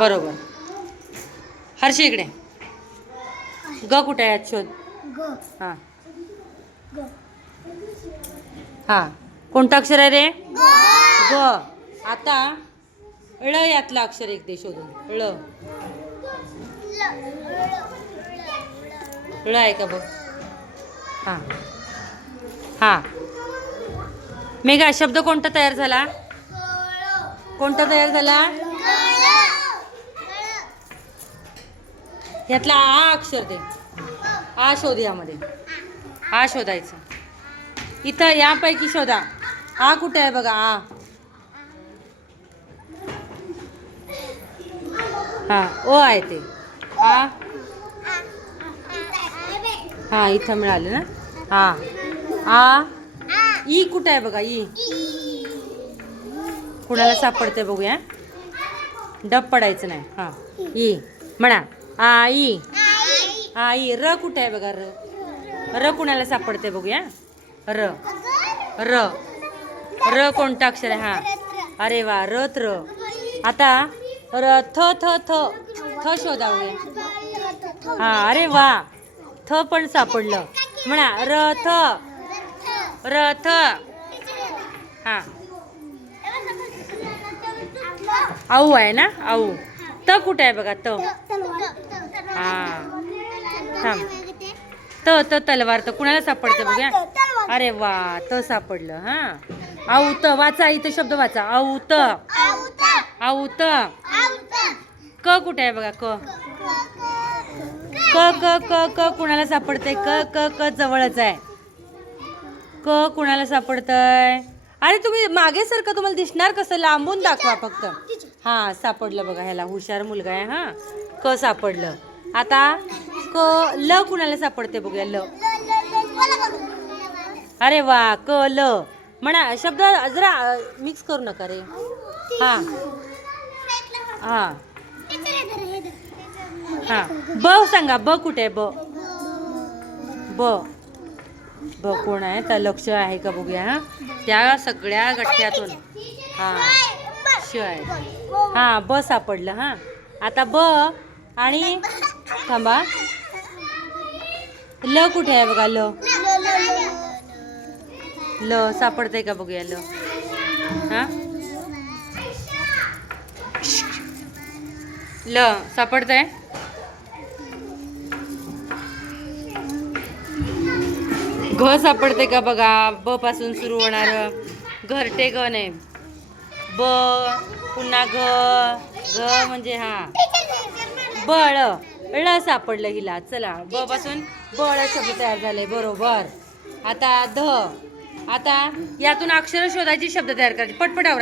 बरोबर. हर्षी इकडे. ग कुठे आहे? शोध. हां. हां. कोणतं अक्षर आहे रे? ग. आता ळ यातलं अक्षर एक दे शोधून. ळ. ळ आहे का बघ? हां. हां. मेघा शब्द कोणता तयार झाला? कोणता तयार झाला? यातला आ अक्षर दे. आ शोध यामध्ये. आ शोधायचं. इथं यापैकी शोधा. आ कुठे आहे बघा आ. हा ओ आहे ते. आ. हा इथं मिळालं ना? हा. आ. ई कुठं आहे बघा ई. कुणाला सापडते बघूया? डब पडायचं नाही. हा ई. म्हणा. आई. आई. र कुठे आहे बघा र? र कुणाला सापडते बघूया? र. र. र कोणता अक्षर आहे? हा. अरे वा रत र. आता र थ थ थ. थ शोधावूया. हा अरे वा. थ पण सापडलं. म्हणा र थ. र थ. हा. आऊ आहे ना? आऊ. त कुठे आहे बघा त. हा. थांब. त त तलवार तर कुणाला सापडते बघूया अरे वा त सापडलं हा? आऊ त वाचा इथं शब्द वाचा. आऊ त. आऊ त. क कुठे आहे बघा क? क क क. क कुणाला सापडते क क क जवळच आहे. क कुणाला सापडतंय? अरे तुम्ही मागे सारखं तुम्हाला दिसणार कसं? लांबून दाखवा फक्त. हा सापडलं बघा ह्याला. हुशार मुलगा आहे हा? क सापडलं. आता क ल कुणाला सापडते बघूया ल. अरे वा क ल. म्हणा शब्द जरा मिक्स करू नका रे. हा. हा. हा. ब सांगा ब कुठे आहे ब? ब. ब कोण आहे? तर लक्ष आहे का बघूया हा? त्या सगळ्या गठ्ठ्यातून हा. श आहे. हा ब सापडलं हा. आता ब आणि थांबा. ल कुठे आहे बघा ल. ल सापडतंय का बघूया ल. हा? ल सापडतंय? घ सापडते का बघा? ब पासून सुरू होणार घरटे ग नाही ब पुन्हा घ घ म्हणजे हा. बळ. ळ सापडलं हिला. चला ब पासून बळ शब्द तयार झाले बरोबर. आता ध आता यातून अक्षर शोधायची शब्द तयार करायची पटपट आवरायचे.